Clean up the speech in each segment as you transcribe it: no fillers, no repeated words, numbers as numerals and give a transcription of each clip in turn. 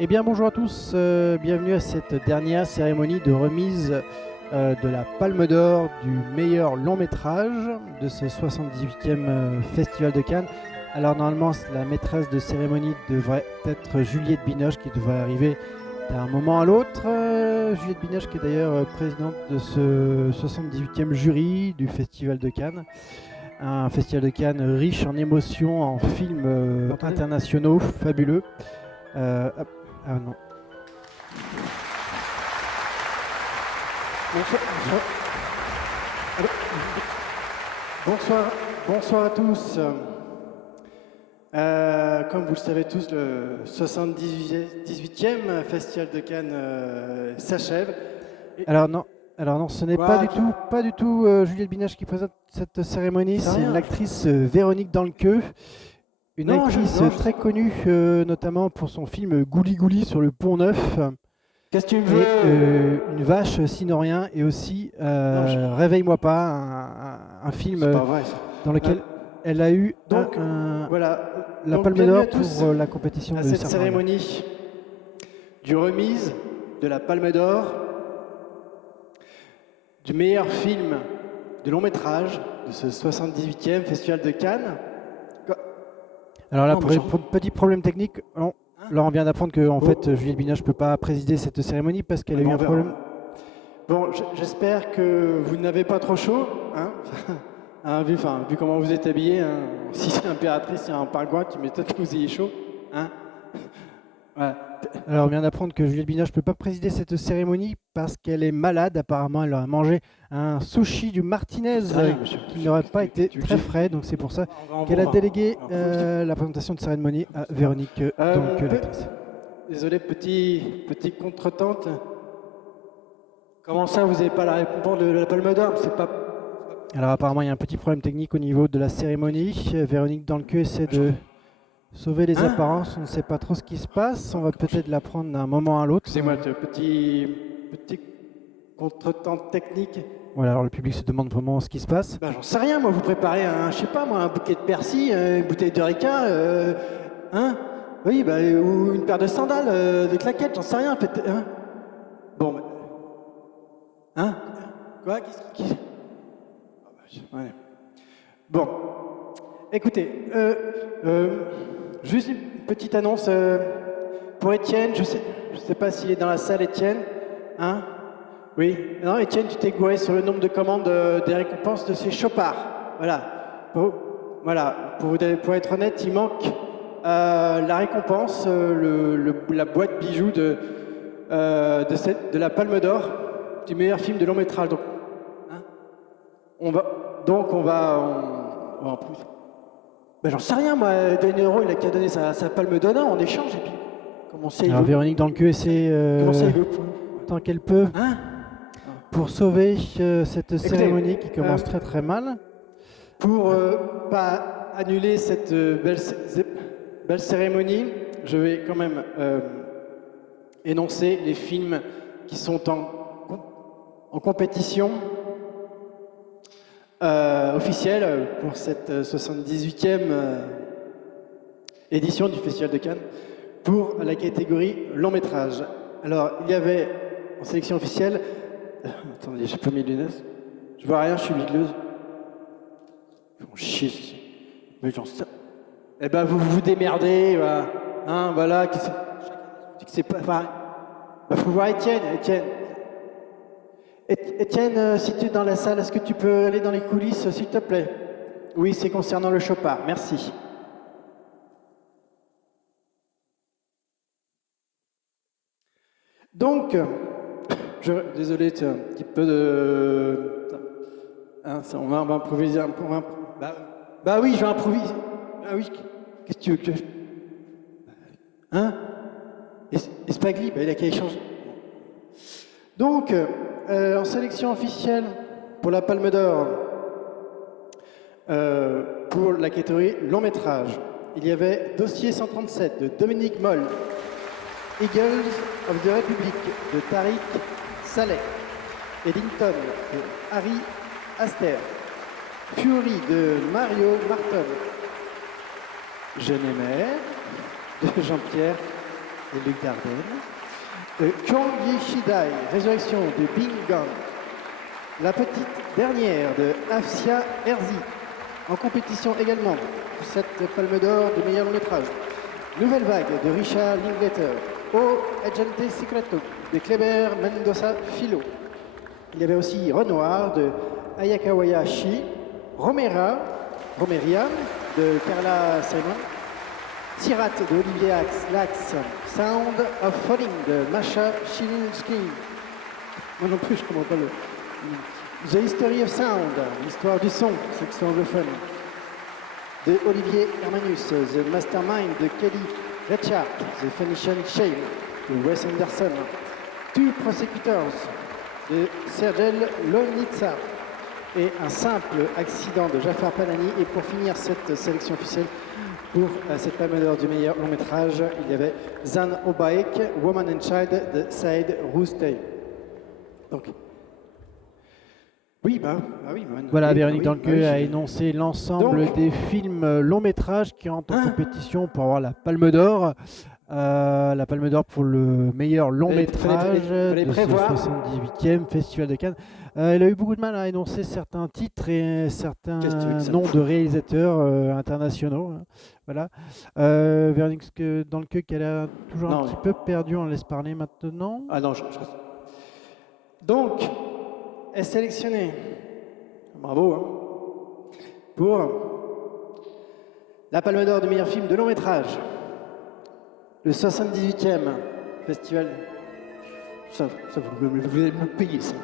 Eh bien bonjour à tous, bienvenue à cette dernière cérémonie de remise de la Palme d'Or du meilleur long métrage de ce 78e Festival de Cannes. Alors normalement la maîtresse de cérémonie devrait être Juliette Binoche qui devrait arriver d'un moment à l'autre. Juliette Binoche qui est d'ailleurs présidente de ce 78e jury du Festival de Cannes. Un Festival de Cannes riche en émotions, en films internationaux fabuleux. Ah non. Bonsoir à tous. Comme vous le savez tous, le 78e Festival de Cannes s'achève. Alors non, ce n'est pas du tout Juliette Binoche qui présente cette cérémonie, c'est l'actrice Véronique Danqueux. Une actrice très connue, notamment pour son film Gouli Gouli sur le Pont Neuf. Qu'est-ce que tu veux Une vache sinon rien, et aussi Réveille-moi pas, un film dans lequel elle a eu la Palme d'Or pour la compétition de cette cérémonie du remise de la Palme d'Or du meilleur film de long métrage de ce 78e Festival de Cannes. Alors là, pour petit problème technique, là on vient d'apprendre que fait, Juliette Binoche ne peut pas présider cette cérémonie parce qu'elle a eu un problème. Bon, j'espère que vous n'avez pas trop chaud, hein, vu comment vous êtes habillé, hein. Si c'est impératrice, il y a un pingouin, tu m'étonnes que vous ayez chaud, hein. Voilà. Alors on vient d'apprendre que Juliette Binoche ne peut pas présider cette cérémonie parce qu'elle est malade. Apparemment, elle a mangé un sushi du Martinez qui n'aurait pas été très frais. Donc c'est pour ça qu'elle a délégué la présentation de cérémonie à Véronique, donc l'actrice. Désolé, petit contretemps. Comment ça, vous n'avez pas la récompense de la Palme d'Or? C'est pas... Alors apparemment, il y a un petit problème technique au niveau de la cérémonie. Véronique Danqueux essaie de sauver les apparences, on ne sait pas trop ce qui se passe, on va peut-être la prendre d'un moment à l'autre. Excusez-moi, petit contretemps technique. Voilà, alors le public se demande vraiment ce qui se passe. J'en sais rien, moi, vous préparez un bouquet de persil, une bouteille de Ricard, oui, ou une paire de sandales, des claquettes, j'en sais rien, peut-être, hein. Bon, quoi, qu'est-ce qui... Ouais. Bon, écoutez, juste une petite annonce pour Étienne. Je sais pas s'il est dans la salle, Étienne. Hein? Oui. Non, Étienne, tu t'es gouré sur le nombre de commandes des récompenses de ces chopards. Voilà. Pour être honnête, il manque la récompense, la boîte bijoux de la Palme d'Or du meilleur film de long métrage. Donc, on va en plus. J'en sais rien, moi. Danny Euro, il a qu'à donner sa palme d'honneur en échange. Et puis, comment ça, alors, Véronique Danqueux essaie tant qu'elle peut pour sauver cette cérémonie qui commence très très mal. Pour pas annuler cette belle cérémonie, je vais quand même énoncer les films qui sont en compétition officielle pour cette 78e édition du Festival de Cannes pour la catégorie long métrage. Alors, il y avait en sélection officielle... attendez, j'ai pas mis de lunettes. Je vois rien, je suis bigleuse. Ils font chier, ceci. Mais j'en sais... Eh ben, vous vous démerdez, voilà. Hein, voilà. C'est pas... Enfin, faut voir Étienne. Étienne, si tu es dans la salle, est-ce que tu peux aller dans les coulisses, s'il te plaît? Oui, c'est concernant le chopard. Merci. Donc, désolé, c'est un petit peu de... on va improviser un peu. Oui, je vais improviser. Ah oui, qu'est-ce que tu veux que je... Hein? Et Spagli, il a qu'à échanger. Donc, en sélection officielle pour la Palme d'Or, pour la catégorie long métrage, il y avait Dossier 137 de Dominique Moll, Eagles of the Republic de Tariq Saleh, Eddington de Harry Aster, Fury de Mario Marton, Je n'aimais de Jean-Pierre et Luc Dardenne. Kyong Yi-Shidai, Résurrection de Bing Gang. La petite dernière de Afsia Herzi, en compétition également pour cette palme d'or du meilleur long métrage. Nouvelle vague de Richard Linklater. O Agente Secreto de Kleber Mendoza Filo. Il y avait aussi Renoir de Ayaka Wayashi, Romeria de Carla Simon, Sirat de Olivier Lax, Sound of Falling de Masha Chilinski. Moi non plus, je ne comprends pas le. The History of Sound, l'histoire du son, ceux qui sont anglophones, de Olivier Hermanus, The Mastermind de Kelly Reichardt, The Phoenician Shame de Wes Anderson, Two Prosecutors de Sergej Lonitsa et Un simple accident de Jafar Panahi. Et pour finir cette sélection officielle pour cette palme d'or du meilleur long métrage, il y avait Zan Obaek, Woman and Child de Saïd Roustey. Donc, oui, voilà, oui, Véronique oui, Dancqueux a j'ai- énoncé l'ensemble Donc- des films longs métrages qui entrent en compétition pour avoir la Palme d'Or. La Palme d'Or pour le meilleur long métrage fallait de ce prévoir. 78e Festival de Cannes. Elle a eu beaucoup de mal à énoncer certains titres et certains Qu'est-ce que tu veux que ça noms me de réalisateurs internationaux. Hein. Voilà. Véronique Dancqueux, qu'elle a toujours un Non, petit peu perdu, on laisse parler maintenant. Ah non, Donc, est sélectionné, bravo, hein, pour la Palme d'Or du meilleur film de long métrage, le 78e festival. Ça vous allez me payer ça.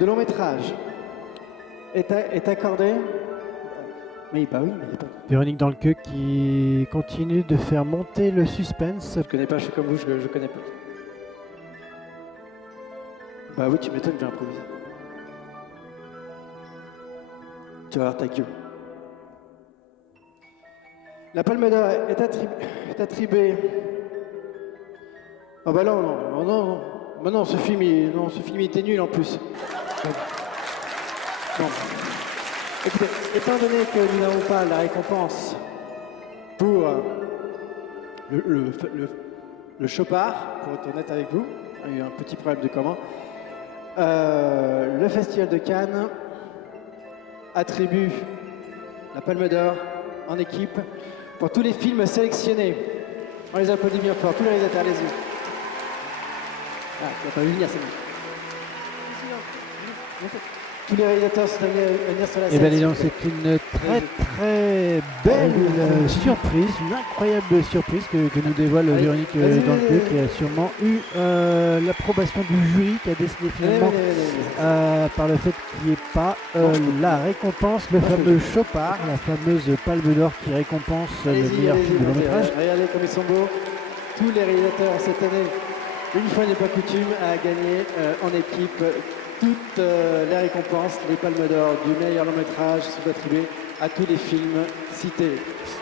De long métrage est accordé. Oui, bah oui, mais il y a pas. Véronique Dancqueux qui continue de faire monter le suspense. Je connais pas, je suis comme vous, je connais pas. Bah oui, tu m'étonnes, j'ai improvisé. Tu vas avoir ta gueule. La Palme d'Or est attribuée. Ah bah non. Bah non, ce film, il était nul en plus. Bon. Écoutez, étant donné que nous n'avons pas la récompense pour le Chopard, pour être honnête avec vous, il y a eu un petit problème de commande. Le Festival de Cannes attribue la Palme d'Or en équipe pour tous les films sélectionnés. On les applaudit bien fort, tous les réalisateurs, allez-y. Ah, tu vas pas venir, c'est bon. Tous les réalisateurs sont amenés à venir sur la scène. Et bien, dis donc, s'il vous c'est une très belle surprise, une incroyable surprise que nous dévoile Allez, Véronique vas-y, Dancqueux, vas-y. qui a sûrement eu l'approbation du jury, qui a décidé plaît. finalement par le fait qu'il n'y ait pas la récompense, le fameux Chopard, la fameuse Palme d'Or qui récompense le meilleur film de long métrage. Regardez comme ils sont beaux. Tous les réalisateurs cette année, une fois n'est pas coutume, à gagner en équipe toutes les récompenses. Les Palmes d'Or du meilleur long métrage sont attribuées à tous les films cités.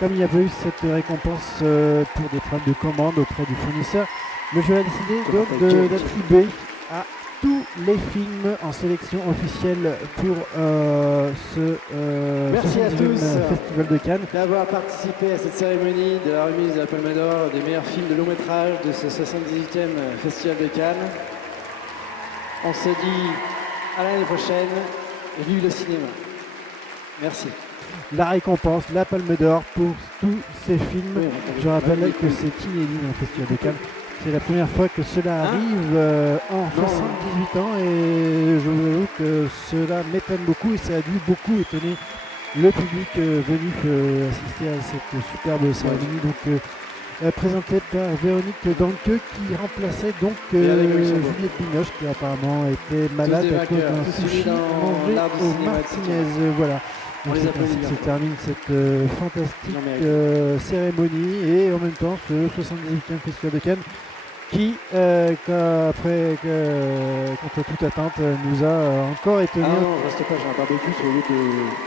Comme il y avait eu cette récompense pour des travaux de commande auprès du fournisseur, le jury a décidé donc d'attribuer à tous les films en sélection officielle pour ce Merci à 70e tous. Festival de Cannes. D'avoir participé à cette cérémonie de la remise de la Palme d'Or des meilleurs films de long métrage de ce 78e Festival de Cannes. On se dit à l'année prochaine et vive le cinéma. Merci. La récompense, la Palme d'Or pour tous ces films. Oui, Je rappelle que c'est inédit dans le Festival de Cannes. C'est la première fois que cela arrive en 78 ans et je vous avoue que cela m'étonne beaucoup et ça a dû beaucoup étonner le public venu assister à cette superbe cérémonie. Donc présentée par Véronique Dancqueux qui remplaçait donc Juliette Binoche qui apparemment était malade des à cause vainqueurs, d'un tous sushi unis dans mangé l'art du au cinéma, Martinez. Voilà. On Donc les c'est applaudit ainsi que bien. se termine cette fantastique Ils l'ont cérémonie et en même temps ce 78e Festival de Cannes qui, contre toute attente, nous a encore étonné. Ah non, reste pas, j'ai un barbecue sur le lieu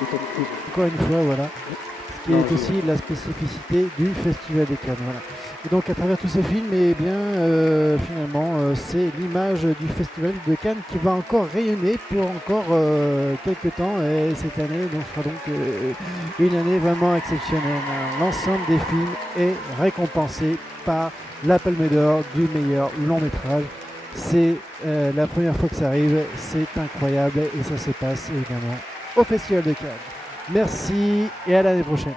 de Tom Cruise. Encore une fois, voilà. Ce qui est aussi la spécificité du Festival de Cannes. Voilà. Et donc à travers tous ces films, eh bien, finalement, c'est l'image du Festival de Cannes qui va encore rayonner pour encore quelques temps. Et cette année donc, sera donc une année vraiment exceptionnelle. L'ensemble des films est récompensé par la Palme d'Or du meilleur long métrage. C'est la première fois que ça arrive, c'est incroyable et ça se passe évidemment au Festival de Cannes. Merci et à l'année prochaine.